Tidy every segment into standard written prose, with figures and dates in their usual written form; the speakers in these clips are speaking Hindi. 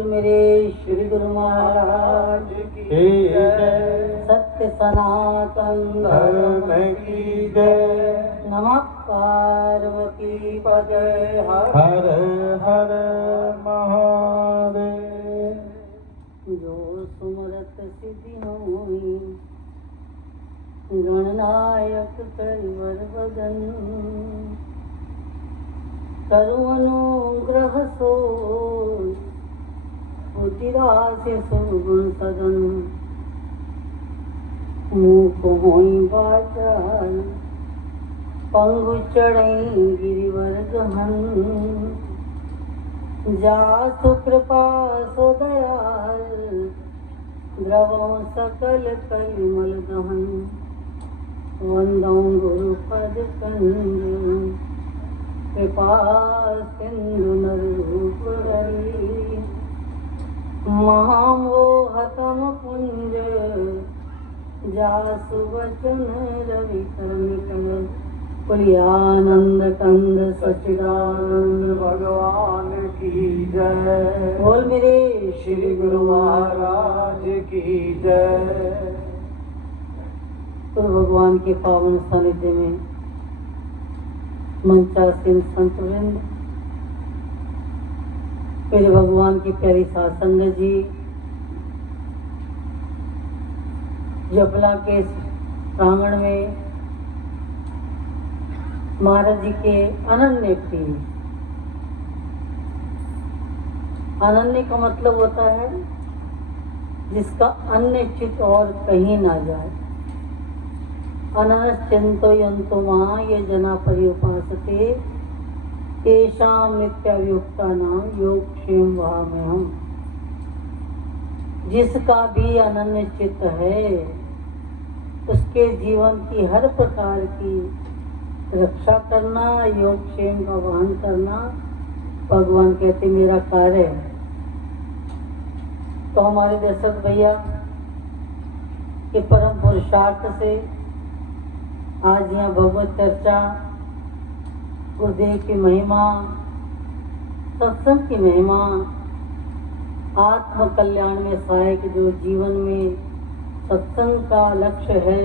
बोल मेरे श्री गुरु महाराज की जय। सत्य सनातन धर्म की जय। नमः पार्वती पदे हर हर महादेव। जो सुमरत सिद्धि होई गणनायक करिवर वदन करु अनुग्रह सो बुद्धिराशि सुगुण सदन मुख होई बाचाल पंगु चढ़ई गिरिवर गहन जासु कृपा सो दयाल द्रवों सकल कलिमल दहन वंदौ गुरु पद कंज कृपा सिंधु नरूप हरि महामोहतम पुंज जासु वचन रवि कर्मिक पुलियानंद कंद सच्चिदानंद भगवान की जय। बोल मेरे श्री गुरु महाराज की जय। गुरु भगवान के पावन सानिध्य में मंचासीन संत वृंद, मेरे भगवान की प्यारी साध संगत जी, जपला के प्रांगण में महाराज जी के अनन्य प्रिय। अनन्य का मतलब होता है जिसका अन्य चित और कहीं ना जाए। अननस चिंतयन्तु मां ये जना पर्युपासते तेषां नित्याभियुक्तानां योगक्षेम वहाम्यहम्। जिसका भी अनन्य चित्त है उसके जीवन की हर प्रकार की रक्षा करना, योगक्षेम का वहन करना भगवान कहते मेरा कार्य है। तो हमारे दशरथ भैया के परम पुरुषार्थ से आज यहाँ भगवत चर्चा, गुरुदेव की महिमा, सत्संग की महिमा, आत्म कल्याण में सहायक जो जीवन में सत्संग का लक्ष्य है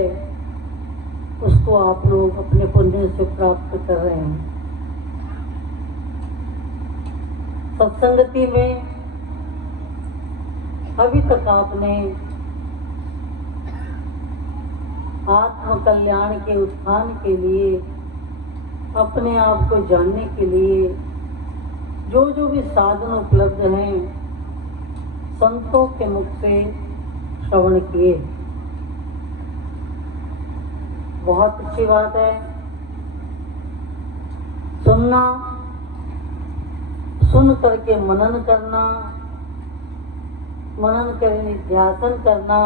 उसको आप लोग अपने पुण्य से प्राप्त कर रहे हैं। सत्संगति में अभी तक आपने आत्म कल्याण के उत्थान के लिए, अपने आप को जानने के लिए जो जो भी साधन उपलब्ध हैं संतों के मुख से श्रवण किए। बहुत अच्छी बात है। सुनना, सुन करके मनन करना, मनन कर निध्यासन करना,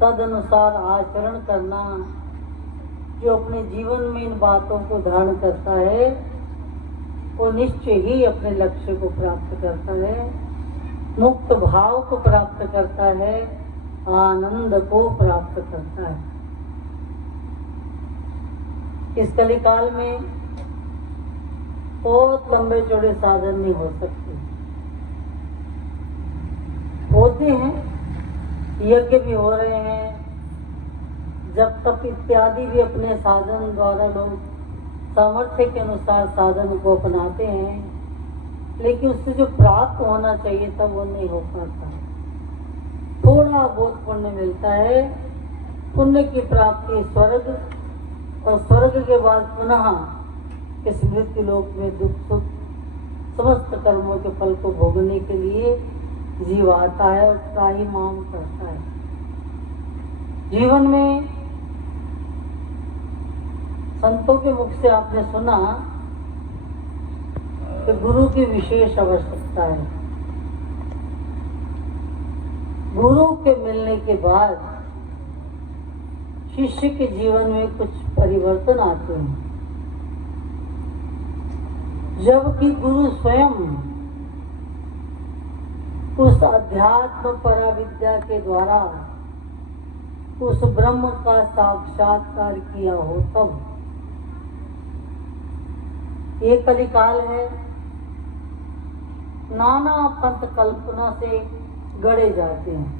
तद अनुसार आचरण करना। जो अपने जीवन में इन बातों को धारण करता है वो निश्चय ही अपने लक्ष्य को प्राप्त करता है, मुक्त भाव को प्राप्त करता है, आनंद को प्राप्त करता है। इस कलिकाल में बहुत लंबे चौड़े साधन नहीं हो सकते। होते हैं, यज्ञ भी हो रहे हैं, जब तक इत्यादि भी अपने साधन द्वारा लोग सामर्थ्य के अनुसार साधन को अपनाते हैं, लेकिन उससे जो प्राप्त होना चाहिए तब वो नहीं हो पाता। थोड़ा बहुत पुण्य मिलता है, पुण्य की प्राप्ति स्वर्ग, और स्वर्ग के बाद पुनः इस मृत्यु लोक में दुख सुख समस्त कर्मों के फल को भोगने के लिए जीव आता है और त्राही मांग करता है। जीवन में संतों के मुख से आपने सुना कि गुरु की विशेष आवश्यकता है। गुरु के मिलने के बाद शिष्य के जीवन में कुछ परिवर्तन आते हैं, जबकि गुरु स्वयं उस अध्यात्म पराविद्या के द्वारा उस ब्रह्म का साक्षात्कार किया हो तब। ये कलिकाल है, नाना पंथ कल्पना से गढ़े जाते हैं।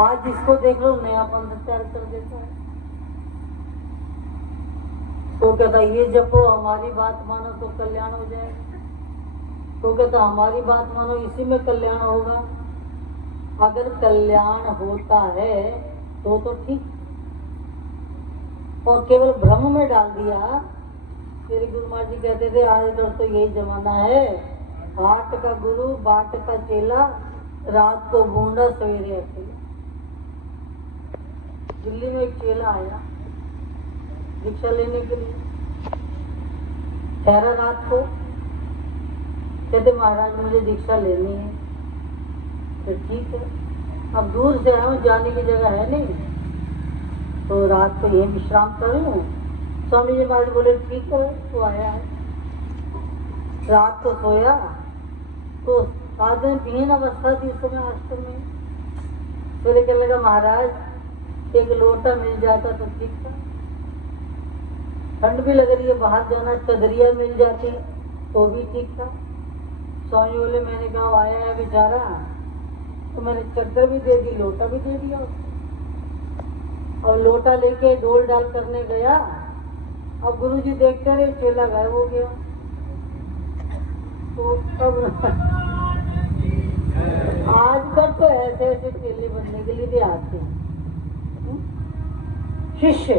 आज जिसको देख लो नया पंथ तैयार कर देता है। तो कहता ये जपो, हमारी बात मानो तो कल्याण हो जाएगा। तो कहता हमारी बात मानो, इसी में कल्याण होगा। अगर कल्याण होता है तो ठीक, और केवल भ्रम में डाल दिया। मेरे गुरु महाराज जी कहते थे आजकल तो यही जमाना है, हाट का गुरु बाट का चेला, रात को बूंदा सवेरे अकेला। दिल्ली में एक चेला आया दीक्षा लेने के लिए, ठहरा रात को, कहते महाराज मुझे दीक्षा लेनी है। तो ठीक है, अब दूर से आया हूँ, जाने की जगह है नहीं, तो रात को यही विश्राम कर लूँ। स्वामी जी महाराज बोले ठीक है, तो आया है। रात को सोया तो साधन विहीन अवस्था थी उस समय आश्रम में। फिर कहने लगा महाराज एक लोटा मिल जाता तो ठीक था, ठंड भी लग रही है, बाहर जाना, चदरिया मिल जाती तो भी ठीक था। स्वामी बोले मैंने कहा आया है बेचारा, तो मैंने चद्दर भी दे दी, लोटा भी दे दिया उसको। अब लोटा लेके डोल डाल करने गया, अब गुरुजी देखते रहे चेला गायब हो गया। तो अब आजकल तो ऐसे ऐसे चेले बनने के लिए भी आते हैं। शिष्य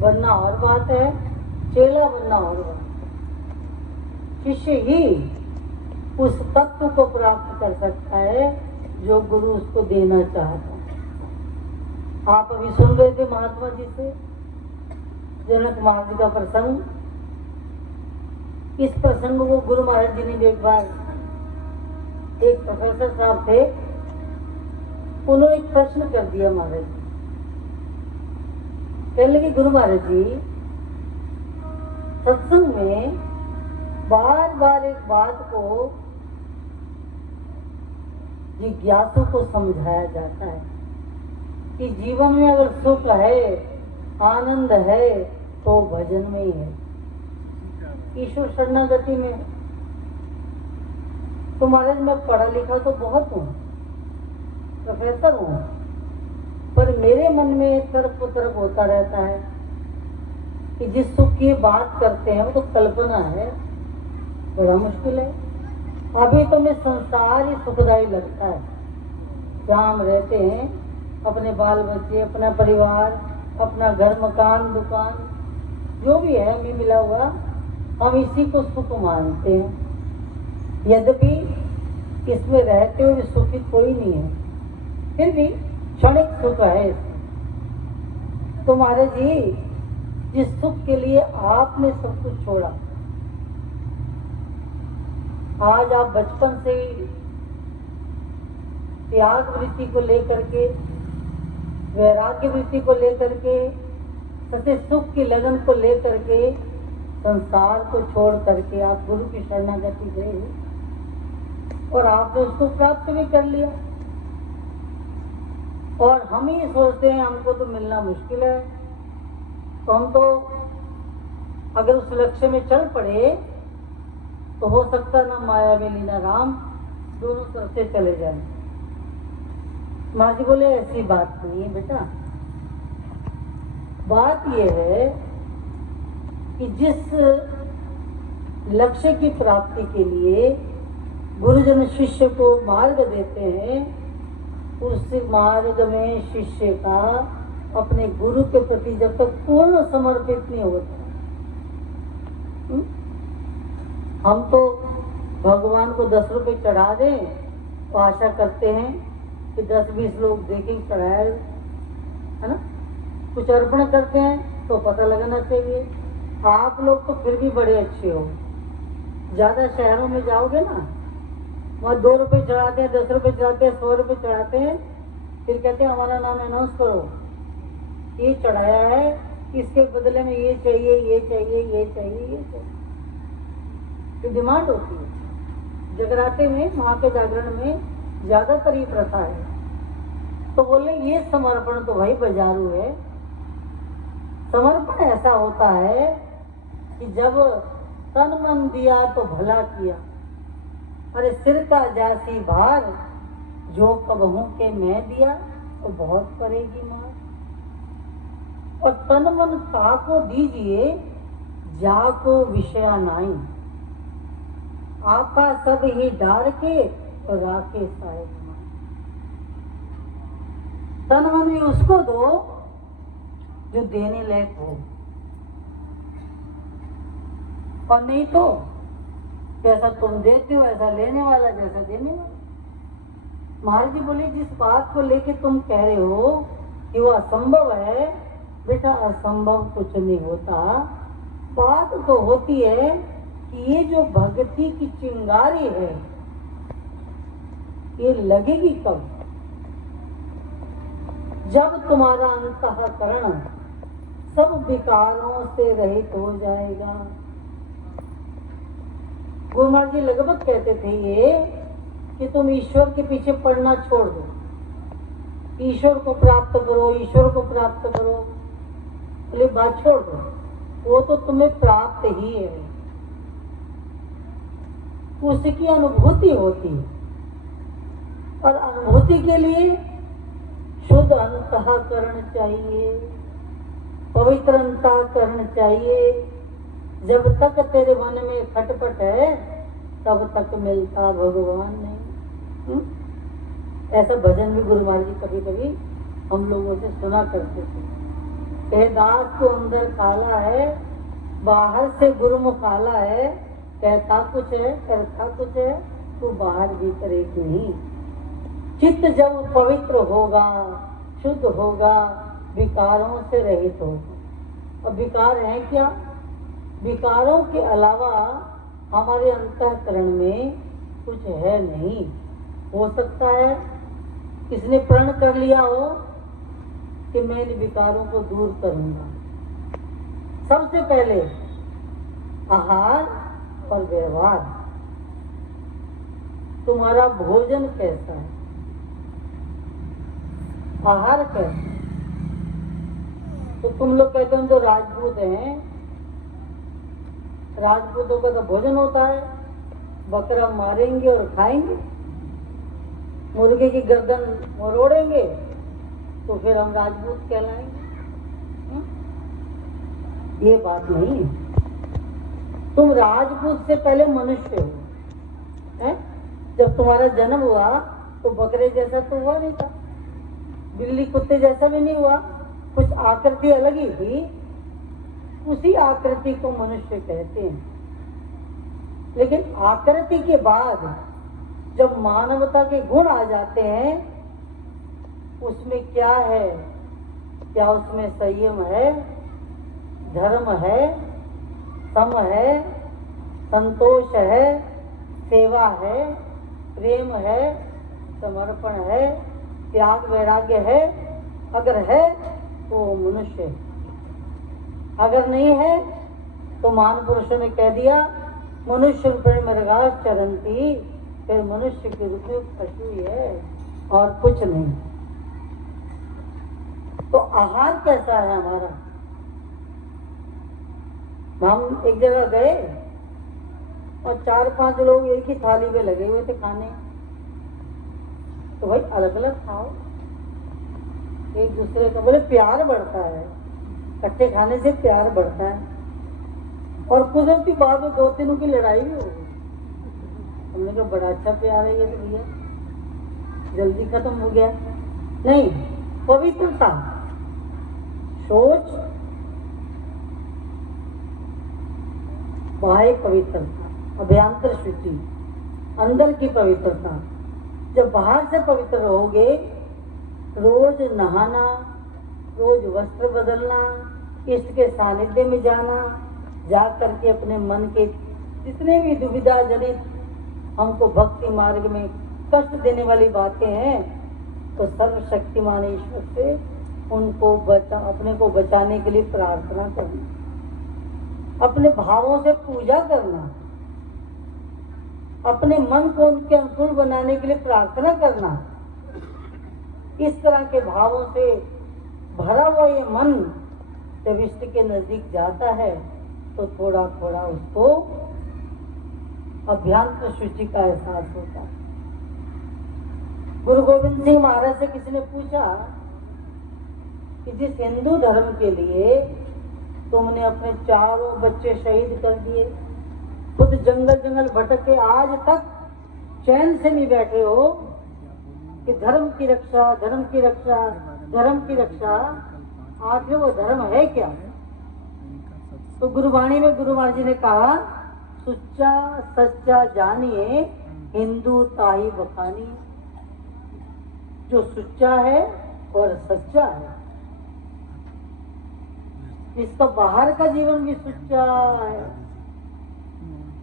बनना और बात है, चेला बनना और बात है। शिष्य ही उस तत्व को प्राप्त कर सकता है जो गुरु उसको देना चाहता है। आप अभी सुन रहे थे महात्मा जी से जनक महाराज का प्रसंग। इस प्रसंग को गुरु महाराज जी ने एक बार, एक प्रोफेसर साहब थे, उन्होंने एक प्रश्न कर दिया महाराज जी। कहने लगे गुरु महाराज जी सत्संग में बार बार एक बात को जिज्ञासु को समझाया जाता है कि जीवन में अगर सुख है, आनंद है, तो भजन में ही है, ईश्वर शरणागति में। तो महाराज मैं पढ़ा लिखा तो बहुत हूँ, प्रोफेसर हूँ, पर मेरे मन में तर्क तर्क होता रहता है कि जिस सुख की बात करते हैं वो तो कल्पना है, बड़ा मुश्किल है। अभी तो मैं संसार ही सुखदायी लगता है, जहाँ हम रहते हैं, अपने बाल बच्चे, अपना परिवार, अपना घर मकान दुकान जो भी है हमें मिला हुआ, हम इसी को सुख मानते हैं। यद्यपि इसमें रहते हुए सुखी कोई नहीं है, फिर भी क्षणिक सुख है इसमें। तो महाराज जी जिस सुख के लिए आपने सब कुछ छोड़ा, आज आप बचपन से ही त्याग वृत्ति को लेकर के, वैराग्य वृत्ति को लेकर के, सत्य सुख की लगन को लेकर के संसार को छोड़ करके आप गुरु की शरणागति गए और आपने उसको प्राप्त भी कर लिया। और हम ही सोचते हैं हमको तो मिलना मुश्किल है, तो हम तो अगर उस लक्ष्य में चल पड़े तो हो सकता ना माया में लीना राम, दोनों तरफ से चले जाए। माँ जी बोले ऐसी बात नहीं है बेटा, बात यह है कि जिस लक्ष्य की प्राप्ति के लिए गुरुजन शिष्य को मार्ग देते हैं, उस मार्ग में शिष्य का अपने गुरु के प्रति जब तक पूर्ण समर्पित नहीं होता, हम तो भगवान को 10 रुपए चढ़ा दें तो आशा करते हैं कि 10-20 लोग देखें चढ़ाया है ना, कुछ अर्पण करते हैं तो पता लगाना चाहिए। आप लोग तो फिर भी बड़े अच्छे हो, ज्यादा शहरों में जाओगे ना, वहाँ 2 रुपए चढ़ाते हैं, 10 रुपए चढ़ाते हैं, 100 रुपए चढ़ाते हैं, फिर कहते हैं हमारा नाम अनाउंस करो, ये चढ़ाया है, इसके बदले में ये चाहिए, ये चाहिए, ये चाहिए, ये चाहिए, तो डिमांड होती है। जगराते में, वहाँ के जागरण में ज्यादातर ये प्रथा है। तो बोले ये समर्पण तो भाई बाजारू है। समर्पण ऐसा होता है कि जब तन मन दिया तो भला किया, अरे सिर का जासी भार, जो कबहू के मैं दिया तो बहुत पड़ेगी मार। और तन मन ताको दीजिए, जाको विषया नाई, आपा सब ही डार के और राके साहेब। तन मन भी उसको दो जो देने लायक हो, और नहीं तो जैसा तुम देते हो ऐसा लेने वाला, जैसा देने वाला। महाराज जी बोले जिस बात को लेके तुम कह रहे हो कि वो असंभव है, बेटा असंभव कुछ नहीं होता। बात तो होती है कि ये जो भक्ति की चिंगारी है ये लगेगी कब? जब तुम्हारा अंतःकरण सब विकारों से रहित हो जाएगा। गुरु महाराज जी लगभग कहते थे ये कि तुम ईश्वर के पीछे पड़ना छोड़ दो, ईश्वर को प्राप्त करो, ईश्वर को प्राप्त करो, बोले बात छोड़ दो, वो तो तुम्हें प्राप्त ही है, उसकी अनुभूति होती है। और अनुभूति के लिए शुद्ध अंतःकरण चाहिए, पवित्र अंतःकरण चाहिए। जब तक तेरे मन में खटपट है तब तक मिलता भगवान नहीं। ऐसा भजन भी गुरु महाराज जी कभी कभी हम लोगों से सुना करते थे। कहे दास को अंदर काला है, बाहर से गुरुमुख काला है, कहता कुछ है करता कुछ है, तो बाहर भीतर एक नहीं। चित्त जब पवित्र होगा, शुद्ध होगा, विकारों से रहित होगा। अब विकार है क्या? विकारों के अलावा हमारे अंतःकरण में कुछ है नहीं। हो सकता है किसने प्रण कर लिया हो कि मैं इन विकारों को दूर करूंगा। सबसे पहले आहार और व्यवहार, तुम्हारा भोजन कैसा है, आहार कैसा है। तो तुम लोग कहते हो जो राजपूत हैं, राजपूतों का तो भोजन होता है बकरा मारेंगे और खाएंगे, मुर्गे की गर्दन मरोड़ेंगे, तो फिर हम राजपूत कहलाएंगे। ये बात नहीं है। तुम राजपूत से पहले मनुष्य हो, है? जब तुम्हारा जन्म हुआ तो बकरे जैसा तो हुआ नहीं था, बिल्ली कुत्ते जैसा भी नहीं हुआ, कुछ आकृति अलग ही थी। उसी आकृति को मनुष्य कहते हैं। लेकिन आकृति के बाद जब मानवता के गुण आ जाते हैं, उसमें क्या है? क्या उसमें संयम है, धर्म है, सम है, संतोष है, सेवा है, प्रेम है, समर्पण है, त्याग वैराग्य है? अगर है तो मनुष्य है, अगर नहीं है तो महान पुरुषों ने कह दिया मनुष्य रूपे मृगा चरंती, फिर मनुष्य के रूप में पशु ही है और कुछ नहीं। तो आहार कैसा है हमारा? हम एक जगह गए और 4-5 लोग एक ही थाली में लगे हुए थे खाने, तो भाई अलग अलग खाओ, एक दूसरे का बोले प्यार बढ़ता है, इकट्ठे खाने से प्यार बढ़ता है। और कुदरती बात में 2-3 की लड़ाई भी हो गई। हमने कहा बड़ा अच्छा प्यार है ये तो भैया, जल्दी खत्म हो गया। नहीं, पवित्रता, सोच, बाह्य पवित्रता, अभ्यंतर शुचि, अंदर की पवित्रता। जब बाहर से पवित्र रहोगे, रोज नहाना, रोज वस्त्र बदलना, इष्ट के सानिध्य में जाना, जा करके अपने मन के जितने भी दुविधा जनित हमको भक्ति मार्ग में कष्ट देने वाली बातें हैं, तो सर्वशक्तिमान ईश्वर से उनको अपने को बचाने के लिए प्रार्थना करना, अपने भावों से पूजा करना, अपने मन को उनके अनुकूल बनाने के लिए प्रार्थना करना। इस तरह के भावों से भरा हुआ ये मन जब इष्ट के नजदीक जाता है तो थोड़ा थोड़ा उसको अभ्यंतर शुचि का एहसास होता है। गुरु गोविंद सिंह महाराज से किसी ने पूछा कि जिस हिंदू धर्म के लिए तुमने अपने चारों बच्चे शहीद कर दिए, खुद जंगल जंगल भटक के आज तक चैन से नहीं बैठे हो कि धर्म की रक्षा, धर्म की रक्षा, धर्म की रक्षा, आखिर वो धर्म है क्या? तो गुरुवाणी में गुरु महाराज जी ने कहा, सुच्चा सच्चा जानिए हिंदू ताई बखानी। जो सुच्चा है और सच्चा है, इसका बाहर का जीवन भी सुच्चा है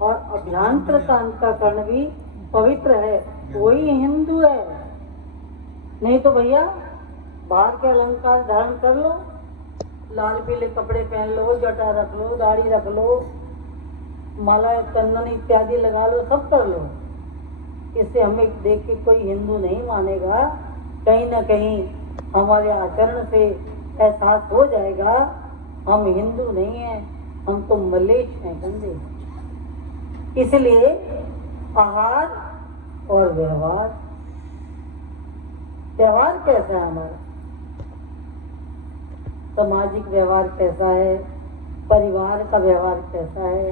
और अभ्यंतर का अंतःकरण भी पवित्र है, वही हिंदू है। नहीं तो भैया बाहर के अलंकार धारण कर लो, लाल पीले कपड़े पहन लो, जटा रख लो, दाढ़ी रख लो, माला चंदन इत्यादि लगा लो, सब कर लो, इससे हमें देख के कोई हिंदू नहीं मानेगा। कहीं ना कहीं हमारे आचरण से एहसास हो जाएगा हम हिंदू नहीं हैं, हम तो मलेच्छ हैं, गंदे। इसलिए आहार और व्यवहार, व्यवहार कैसा है हमारा, सामाजिक व्यवहार कैसा है, परिवार का व्यवहार कैसा है,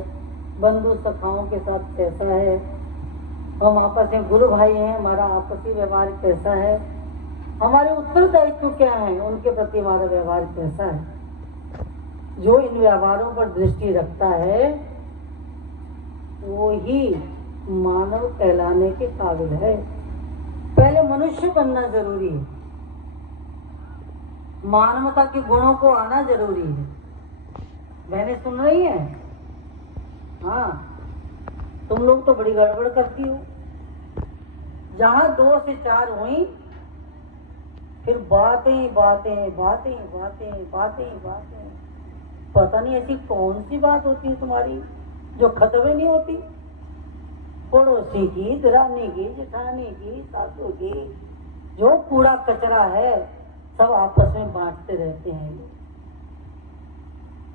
बंधु सखाओं के साथ कैसा है, हम आपस में गुरु भाई हैं, हमारा आपसी व्यवहार कैसा है, हमारे उत्तरदायित्व क्या है, उनके प्रति हमारा व्यवहार कैसा है। जो इन व्यवहारों पर दृष्टि रखता है वो ही मानव कहलाने के काबिल है। पहले मनुष्य बनना जरूरी है, मानवता के गुणों को आना जरूरी है। बहनें सुन रही हैं? हाँ, तुम लोग तो बड़ी गड़बड़ करती हो। जहां 2 से 4 हुई फिर बातें बातें बातें बातें बातें बातें, पता नहीं ऐसी कौन सी बात होती है तुम्हारी जो खत्म ही नहीं होती। पड़ोसी की, दरानी की, जेठानी की, सासू की, जो कूड़ा कचरा है सब आपस में बांटते रहते हैं लोग।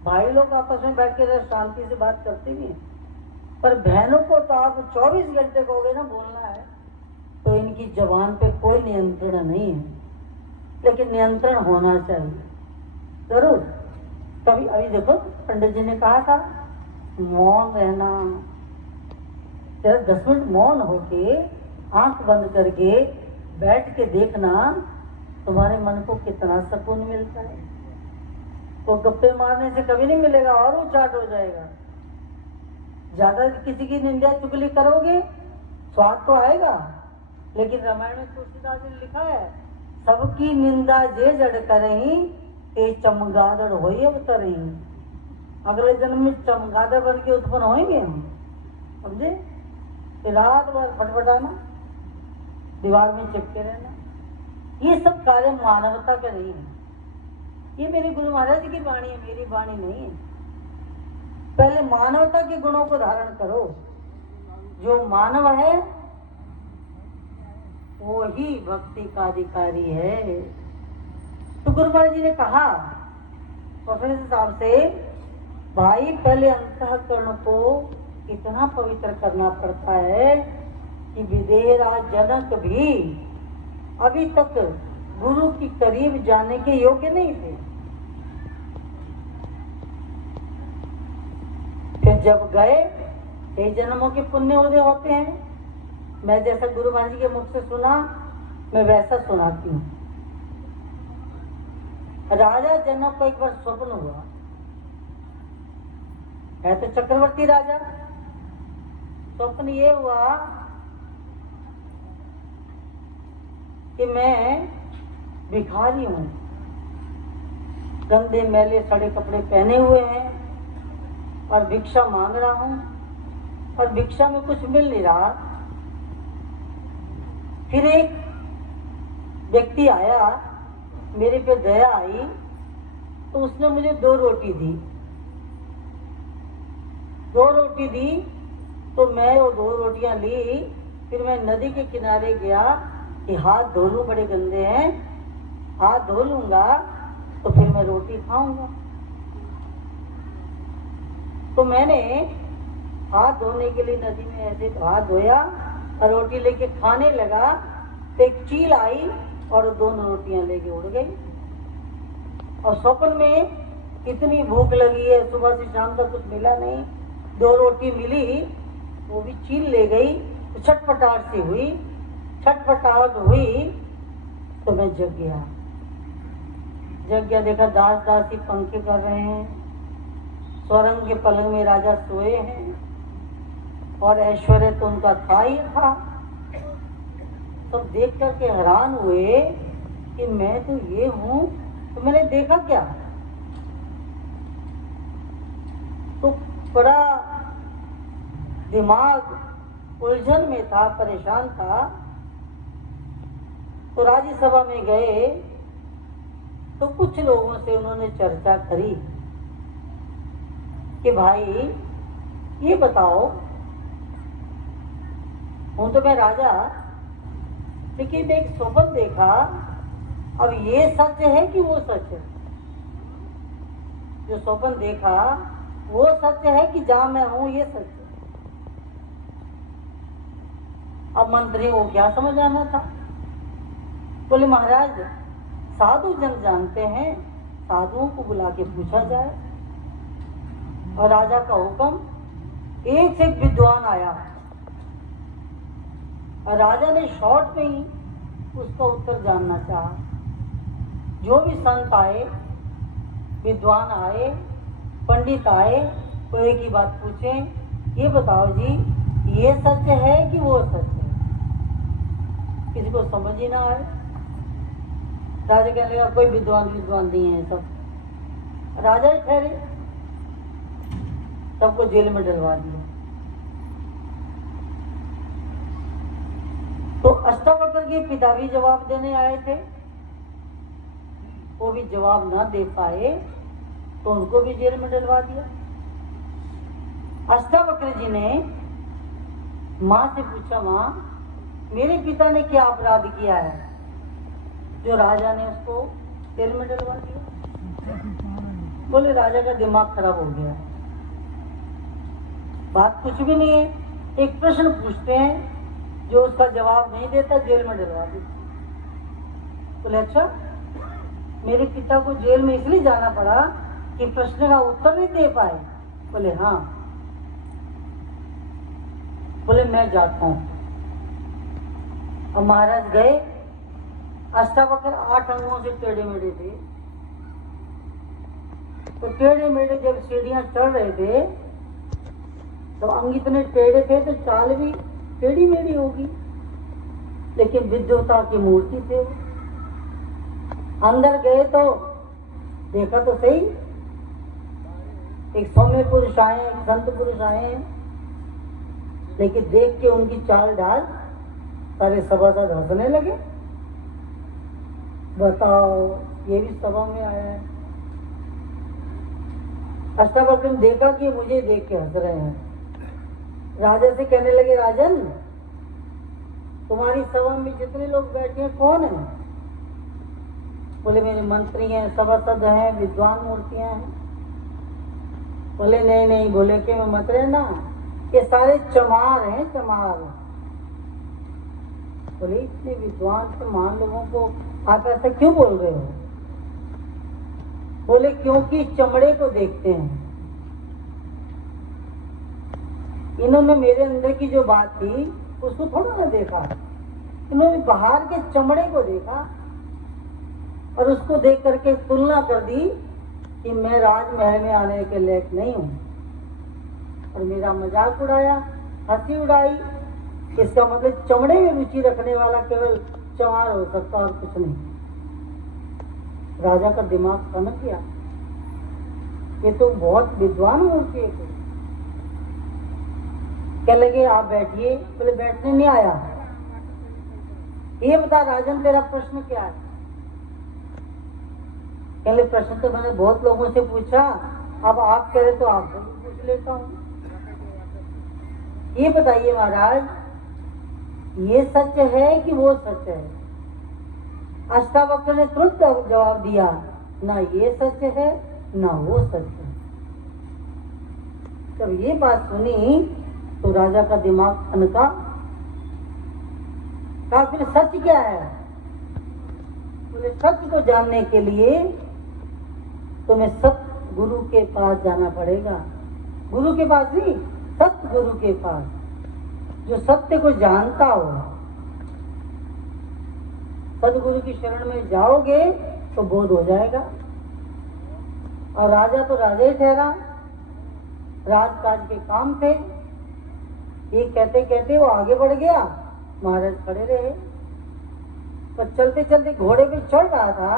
भाई लोग आपस में बैठ के शांति से बात करते भी हैं, पर बहनों को तो आप 24 घंटे कहोगे ना बोलना है तो इनकी जबान पे कोई नियंत्रण नहीं है, लेकिन नियंत्रण होना चाहिए जरूर। कभी अभी देखो पंडित जी ने कहा था मौन रहना, जरा 10 मिनट मौन होके आंख बंद करके बैठ के देखना तुम्हारे मन को कितना सुकून मिलता है। वो गप्पे मारने से कभी नहीं मिलेगा और वो चाट हो जाएगा। ज्यादा किसी की निंदा चुगली करोगे स्वाद तो आएगा, लेकिन रामायण में तुलसीदास जी ने लिखा है सबकी निंदा जे जड़ करही ते चमगादड़ होई अवतरही। अगले जन्म में चमगादड़ बन के उत्पन्न होंगे हम, समझे? रात भर फटफटाना, दीवार में चिपके रहना, ये सब कार्य मानवता का नहीं है। ये मेरे गुरु महाराज जी की वाणी है, मेरी वाणी नहीं है। पहले मानवता के गुणों को धारण करो। जो मानव है वो ही भक्ति का अधिकारी है। तो गुरु महाराज जी ने कहा प्रोफेसर साहब से, भाई पहले अंतःकरण को इतना पवित्र करना पड़ता है कि विदेहराज जनक भी अभी तक गुरु की करीब जाने के योग्य नहीं थे। फिर जब गए, कई जन्मों के पुण्य उदय होते हैं। मैं जैसा गुरु महाराज जी के मुख से सुना मैं वैसा सुनाती हूँ। राजा जनक को एक बार स्वप्न हुआ, है तो चक्रवर्ती राजा। स्वप्न ये हुआ कि मैं भिखारी हूँ, गंदे मैले सड़े कपड़े पहने हुए हैं और भिक्षा मांग रहा हूँ और भिक्षा में कुछ मिल नहीं रहा। फिर एक व्यक्ति आया, मेरे पे दया आई तो उसने मुझे 2 रोटी दी। 2 रोटी दी तो मैं वो 2 रोटियां ली। फिर मैं नदी के किनारे गया कि हाथ धो लूं, बड़े गंदे हैं, हाथ धो लूंगा तो फिर मैं रोटी खाऊंगा। तो मैंने हाथ धोने के लिए नदी में ऐसे हाथ धोया और रोटी लेके खाने लगा तो एक चील आई और दोनों रोटियां लेके उड़ गई। और स्वप्न में कितनी भूख लगी है, सुबह से शाम तक कुछ मिला नहीं, 2 रोटी मिली, वो भी चील ले गई। तो छटपटाहट सी हुई, छटपटाहट हुई तो मैं जग गया। देखा दास दासी पंखे कर रहे हैं, स्वरंग के पलंग में राजा सोए हैं और ऐश्वर्य तो उनका था ही था। सब देख करके हैरान हुए कि मैं तो ये हूं, तो मैंने देखा क्या? तो बड़ा दिमाग उलझन में था, परेशान था। तो राज्यसभा में गए तो कुछ लोगों से उन्होंने चर्चा करी कि भाई ये बताओ, हूं तो मैं राजा, लेकिन एक स्वप्न देखा, अब ये सच है कि वो सच है? जो स्वप्न देखा वो सच है कि जहां मैं हूं ये सच है? अब मंत्री को क्या समझ आना था? बोले महाराज, साधु जन जानते हैं, साधुओं को बुला के पूछा जाए। और राजा का हुक्म, एक से एक विद्वान आया और राजा ने शॉर्ट में ही उसका उत्तर जानना चाहा। जो भी संत आए, विद्वान आए, पंडित आए, तो एक ही बात पूछे, ये बताओ जी, ये सच है कि वो सच है? किसी को समझ ही ना आए। राजा कहने लगा कोई विद्वान नहीं है, सब राजा ही ठहरे। सबको जेल में डलवा दिया। तो अष्टावक्र के पिता भी जवाब देने आए थे, वो भी जवाब ना दे पाए तो उनको भी जेल में डलवा दिया। अष्टावक्र जी ने माँ से पूछा, माँ मेरे पिता ने क्या अपराध किया है जो राजा ने उसको जेल में डलवा दिया? बोले राजा का दिमाग खराब हो गया। बात कुछ भी नहीं है, एक प्रश्न पूछते हैं, जो उसका जवाब नहीं देता जेल में डलवा देते। बोले अच्छा, मेरे पिता को जेल में इसलिए जाना पड़ा कि प्रश्न का उत्तर नहीं दे पाए? बोले हाँ। बोले मैं जाता हूं। अब महाराज गए। अष्टावक्र 8 अंगों से टेढ़े मेढ़े थे। तो टेढ़े मेढ़े जब सीढ़ियां चढ़ रहे थे तो अंग इतने टेढ़े थे तो चाल भी टेढ़ी मेढ़ी होगी, लेकिन विद्वता की मूर्ति थे। अंदर गए तो देखा तो सही, एक सौम्य पुरुष आए, एक संत पुरुष आए, लेकिन देख के उनकी चाल ढाल सारे सभासद हंसने लगे। बताओ, ये भी सभा में आया है। अष्टावक्र ने देखा कि मुझे देख के हंस रहे हैं। राजा से कहने लगे, राजन तुम्हारी सभा में जितने लोग बैठे हैं कौन है? बोले मेरे मंत्री हैं, सभासद हैं, विद्वान मूर्तियां हैं। बोले नहीं, बोले कि मत रहना, ये सारे चमार हैं, चमार। बोले इतने विद्वान चमार लोगों को आप ऐसा क्यों बोल रहे हो? बोले क्योंकि चमड़े को देखते हैं। इन्होंने मेरे अंदर की जो बात थी उसको थोड़ा ना देखा, इन्होंने बाहर के चमड़े को देखा और उसको देख करके तुलना कर दी कि मैं राजमहल में आने के लायक नहीं हूं, और मेरा मजाक उड़ाया, हंसी उड़ाई। इसका मतलब चमड़े में रुचि रखने वाला केवल चमार हो सकता और कुछ नहीं। राजा का दिमाग सनक गया, ये तो बहुत विद्वान मूर्ति है। क्या लगे आप बैठिए? बोले बैठने नहीं आया। ये बता राजन तेरा प्रश्न क्या है? कहले प्रश्न तो मैंने बहुत लोगों से पूछा, अब आप कह रहे तो आपसे भी पूछ लेता हूँ। ये बताइए महाराज, ये सच है कि वो सच है? अष्टावक्र ने तुरंत जवाब दिया, ना ये सच है ना वो सच है। जब ये बात सुनी तो राजा का दिमाग खनका। कहा फिर सच क्या है? बोले सच को जानने के लिए तुम्हें सत्य गुरु के पास जाना पड़ेगा। गुरु के पास नहीं, सत्य गुरु के पास, जो सत्य को जानता हो। सदगुरु की शरण में जाओगे तो बोध हो जाएगा। और राजा तो राजा ही ठहरा, राजकाज के काम थे। ये कहते कहते वो आगे बढ़ गया, महाराज खड़े रहे। पर चलते चलते घोड़े पे चढ़ रहा था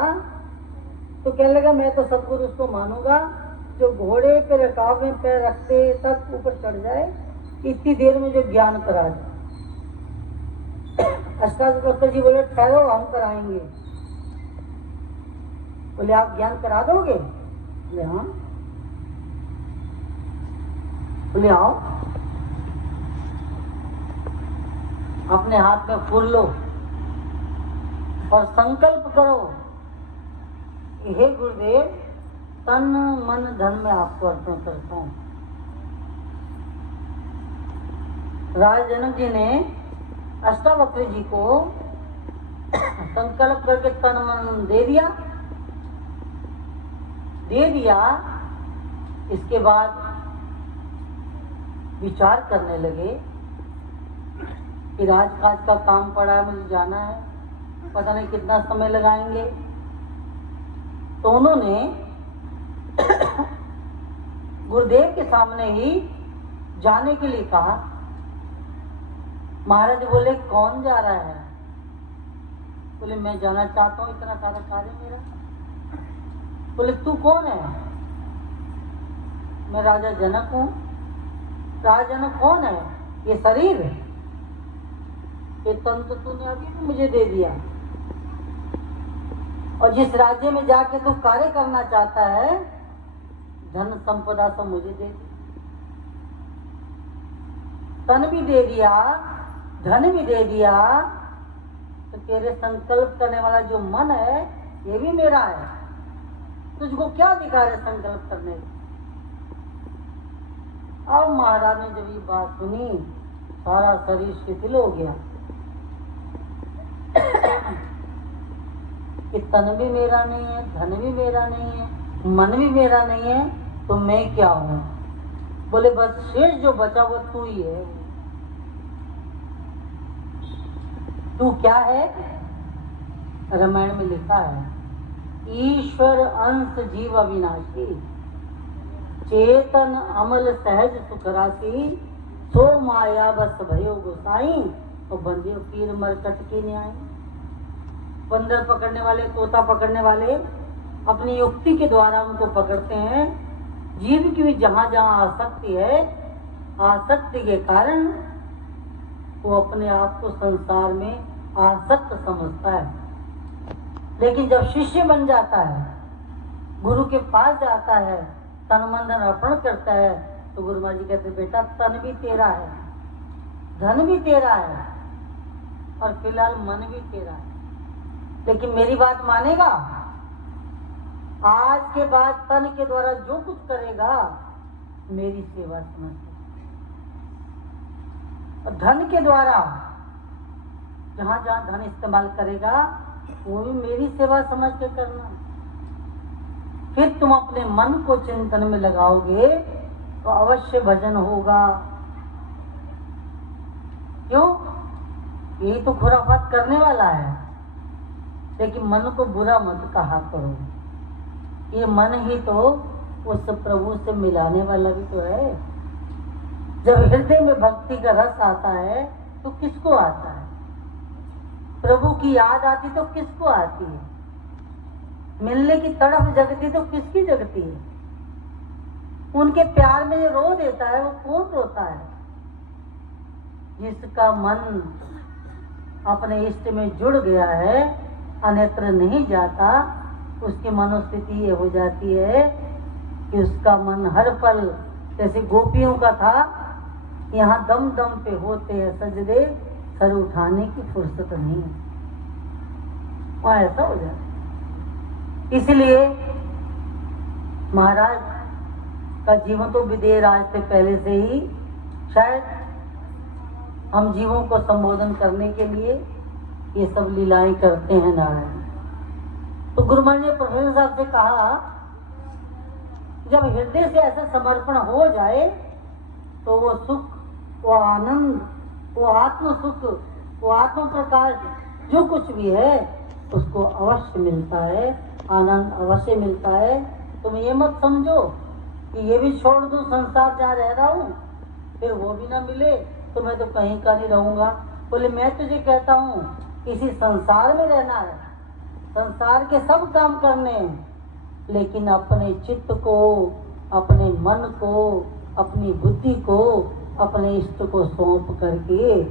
तो कहने लगा मैं तो सदगुरु उसको मानूंगा जो घोड़े पे रकाब में पैर रखते तक ऊपर चढ़ जाए, इतनी देर में जो ज्ञान करा दे। अष्टावक्र जी बोले ठहरो, हम कराएंगे। बोले आप ज्ञान करा दोगे? बोले हाँ। बोले आओ, अपने हाथ में फूल लो और संकल्प करो, हे गुरुदेव तन मन धन में आपको अर्पण करता हूं। राजा जनक जी ने अष्टावक्र जी को संकल्प करके तन मन दे दिया। इसके बाद विचार करने लगे कि राजकाज का काम पड़ा है, मुझे जाना है, पता नहीं कितना समय लगाएंगे। तो उन्होंने गुरुदेव के सामने ही जाने के लिए कहा। महाराज बोले कौन जा रहा है? बोले मैं जाना चाहता हूँ, इतना सारा कार्य मेरा। बोले तू कौन है? मैं राजा जनक हूँ। राजा जनक कौन है? ये शरीर, ये तन तो तूने अभी भी मुझे दे दिया, और जिस राज्य में जाके तू कार्य करना चाहता है धन संपदा तो मुझे दे दी, तन भी दे दिया, धन भी दे दिया, तो तेरे संकल्प करने वाला जो मन है ये भी मेरा है। तुझको क्या अधिकार है संकल्प करने का? अब महाराज ने जब ये बात सुनी सारा शरीर शिथिल हो गया कि तन भी मेरा नहीं है, धन भी मेरा नहीं है, मन भी मेरा नहीं है, तो मैं क्या हूं? बोले बस शेष जो बचा वो तू ही है। तू क्या है? रामायण में लिखा है ईश्वर अंश जीव अविनाशी, चेतन अमल सहज सुख राशि, सो माया बस भयो गोसाई, और बंदे पीर मरकट की न्याय। बंदर पकड़ने वाले, तोता पकड़ने वाले अपनी युक्ति के द्वारा उनको पकड़ते हैं। जीव की भी जहां जहां आसक्ति है, आसक्ति के कारण वो अपने आप को संसार में आसक्त समझता है। लेकिन जब शिष्य बन जाता है, गुरु के पास जाता है, तन मन धन अर्पण करता है, तो गुरु महाराज जी कहते बेटा तन भी तेरा है, धन भी तेरा है, और फिलहाल मन भी तेरा है, लेकिन मेरी बात मानेगा? आज के बाद तन के द्वारा जो कुछ करेगा मेरी सेवा समझ, और धन के द्वारा जहां जहां धन इस्तेमाल करेगा वो भी मेरी सेवा समझ के करना। फिर तुम अपने मन को चिंतन में लगाओगे तो अवश्य भजन होगा। क्यों? यही तो खुराफात करने वाला है। लेकिन मन को बुरा मत कहा करो, ये मन ही तो उस प्रभु से मिलाने वाला भी तो है। जब हृदय में भक्ति का रस आता है तो किसको आता है? प्रभु की याद आती तो किसको आती है? मिलने की तड़प जगती तो किसकी जगती है? उनके प्यार में जो रो देता है वो कौन रोता है? जिसका मन अपने इष्ट में जुड़ गया है, अन्यत्र नहीं जाता, उसकी मनोस्थिति ये हो जाती है कि उसका मन हर पल, जैसे गोपियों का था, यहाँ दम दम पे होते हैं सजदे, सर उठाने की फुर्सत नहीं, वहाँ ऐसा हो जाता। इसलिए महाराज का जीवन तो विदेह राज से पहले से ही शायद हम जीवों को संबोधन करने के लिए ये सब लीलाएं करते हैं नारायण। तो गुरु महाराज ने प्रोफेसर साहब से कहा, जब हृदय से ऐसा समर्पण हो जाए तो वो सुख, वो आनंद, वो आत्म सुख, वो आत्म प्रकाश जो कुछ भी है उसको अवश्य मिलता है, आनंद अवश्य मिलता है। तुम ये मत समझो कि ये भी छोड़ दूं, संसार जहाँ रह रहा हूँ फिर वो भी ना मिले तो मैं तो कहीं का नहीं रहूंगा। बोले मैं तुझे कहता हूँ इसी संसार में रहना है, संसार के सब काम करने हैं, लेकिन अपने चित्त को, अपने मन को, अपनी बुद्धि को, अपने इष्ट को सौंप करके।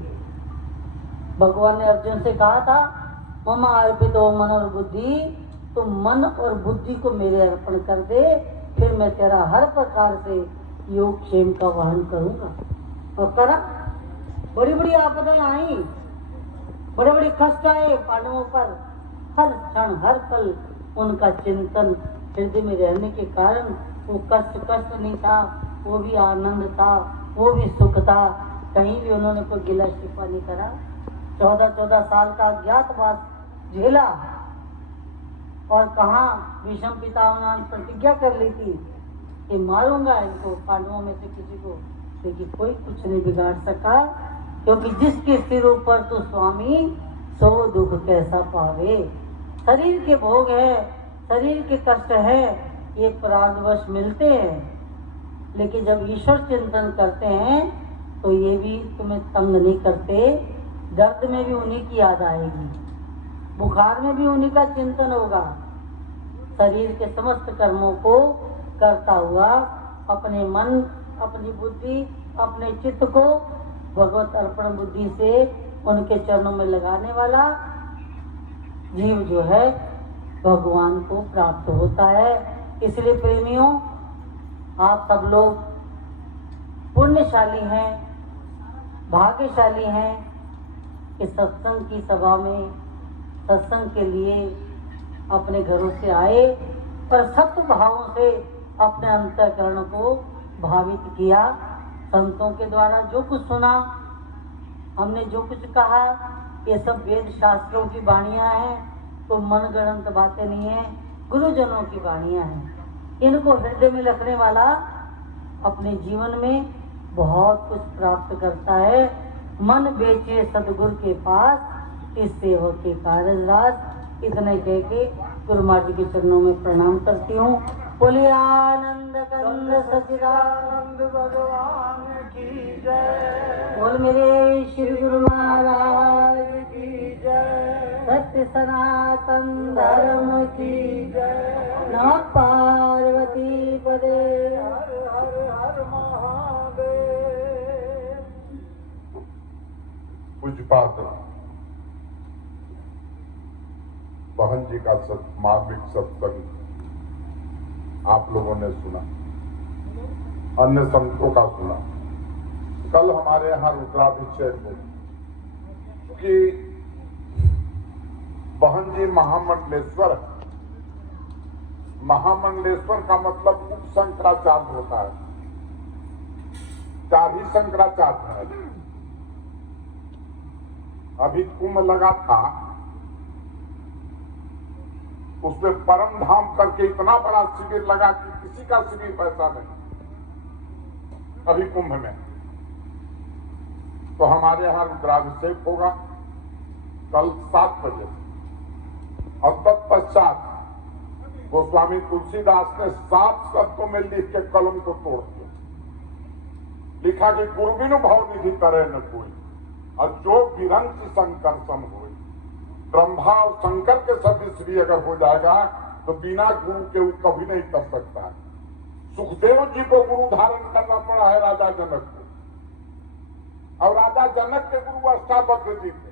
भगवान ने अर्जुन से कहा था, मम अर्पितो मन और बुद्धि, तुम मन और बुद्धि को मेरे अर्पण कर दे, फिर मैं तेरा हर प्रकार से योग क्षेम का वहन करूंगा। और करा, बड़ी बड़ी आपदाएं आई, बड़े बड़े कष्ट आए पांडवों पर, हर क्षण हर पल उनका चिंतन हृदय में रहने के कारण वो कष्ट नहीं था, वो भी आनंद था, वो भी सुख था। कहीं भी उन्होंने कोई गिला शिकवा नहीं करा। 14 साल का अज्ञातवास झेला और कहाँ भीष्म पितामह ने प्रतिज्ञा कर ली थी कि मारूंगा इनको, पांडवों में से किसी को, लेकिन कोई कुछ नहीं बिगाड़ सका, क्योंकि जिसके सिरों पर तो स्वामी सो दुख कैसा पावे। शरीर के भोग है, शरीर के कष्ट है, ये प्राणवश मिलते हैं, लेकिन जब ईश्वर चिंतन करते हैं तो ये भी तुम्हें तंग नहीं करते। दर्द में भी उन्हीं की याद आएगी, बुखार में भी उन्हीं का चिंतन होगा। शरीर के समस्त कर्मों को करता हुआ अपने मन, अपनी बुद्धि, अपने चित्त को भगवत अर्पण बुद्धि से उनके चरणों में लगाने वाला जीव जो है भगवान को प्राप्त होता है। इसलिए प्रेमियों, आप सब लोग पुण्यशाली हैं, भाग्यशाली हैं कि सत्संग की सभा में सत्संग के लिए अपने घरों से आए, पर सत्य भावों से अपने अंतःकरण को भावित किया। संतों के द्वारा जो कुछ सुना, हमने जो कुछ कहा, ये सब वेद शास्त्रों की वाणियाँ हैं, तो मनगढ़ंत बातें नहीं हैं, गुरुजनों की वाणियाँ हैं। इनको हृदय में रखने वाला अपने जीवन में बहुत कुछ प्राप्त करता है। मन बेचे सदगुरु के पास, इस सेवक के कार्य राज। इतने कह के गुरु महाराज जी के चरणों में प्रणाम करती हूँ। बोलिए आनंद कंद सचिदानंद भगवान की जय। बोल मेरे श्री गुरु महाराज की जय। सत्य सनातन धर्म की जय। नमः पार्वती पदे। हर हर हर महादेव। पूज्यपाद बहन जी का मार्मिक सत्संग आप लोगों ने सुना, अन्य संतों का सुना। कल हमारे यहाँ रुद्राभिषेक में कि बहन जी महामंडलेश्वर, महामंडलेश्वर का मतलब उप शंकराचार्य होता है। 4 ही शंकराचार्य है। अभी कुंभ लगा था, उसमें परम धाम करके इतना बड़ा शिविर लगा कि किसी का शिविर वैसा नहीं अभी कुंभ में। तो हमारे यहाँ रुद्राभिषेक होगा कल 7 बजे। और तत्पश्चात गोस्वामी तुलसीदास ने 7 शब्दों में लिख के कलम को तोड़ दिया। लिखा कि गुरुबिनु भव निधि करे न कोई, और जो विरंच शंकर सम होई। ब्रह्मा और शंकर के सभी श्री अगर हो जाएगा तो बिना गुरु के वो कभी नहीं कर सकता है। सुखदेव जी को गुरु धारण करना पड़ा है राजा जनक को, और राजा जनक के गुरु अष्टावक्र जी थे।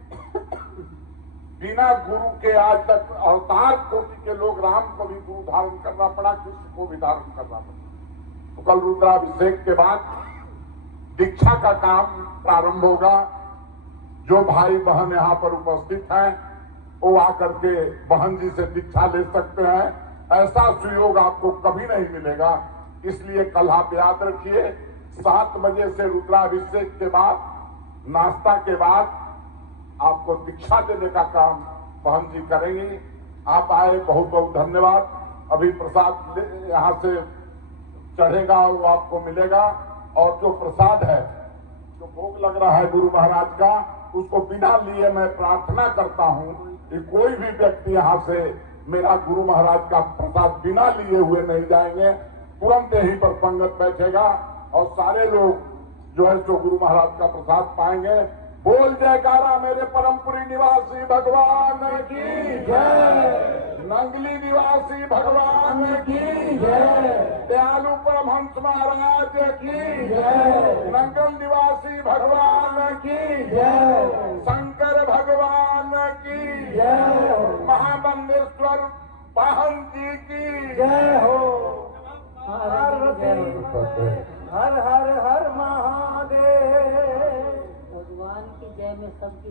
बिना गुरु के आज तक अवतार कोटि के लोग, राम को भी गुरु धारण करना पड़ा, कृष्ण को भी धारण करना पड़ा। तो कल रुद्राभिषेक के बाद दीक्षा का काम प्रारंभ होगा। जो भाई बहन यहाँ पर उपस्थित हैं वो आकर के बहन जी से दीक्षा ले सकते हैं। ऐसा सुयोग आपको कभी नहीं मिलेगा इसलिए कल आप याद रखिए 7 बजे से रुद्राभिषेक के बाद नाश्ता के बाद आपको दीक्षा देने का काम बहन जी करेंगी। आप आए, बहुत बहुत धन्यवाद। अभी प्रसाद यहाँ से चढ़ेगा और वो आपको मिलेगा। और जो प्रसाद है, जो भोग लग रहा है गुरु महाराज का, उसको बिना लिए मैं प्रार्थना करता हूँ कि कोई भी व्यक्ति यहाँ से मेरा गुरु महाराज का प्रसाद बिना लिए हुए नहीं जाएंगे। तुरंत यहीं पर पंगत बैठेगा और सारे लोग जो है सो गुरु महाराज का प्रसाद पाएंगे। बोल जयकारा मेरे परमपुरी निवासी भगवान की जय, नंगली निवासी भगवान की जय, दयालु परमहंस महाराज की जय, नंगल निवासी भगवान की जय, शंकर भगवान की जय, महाबंदेश्वर पाहन जी की जय हो। हर हर हर महादेव। भगवान की जय में सबकी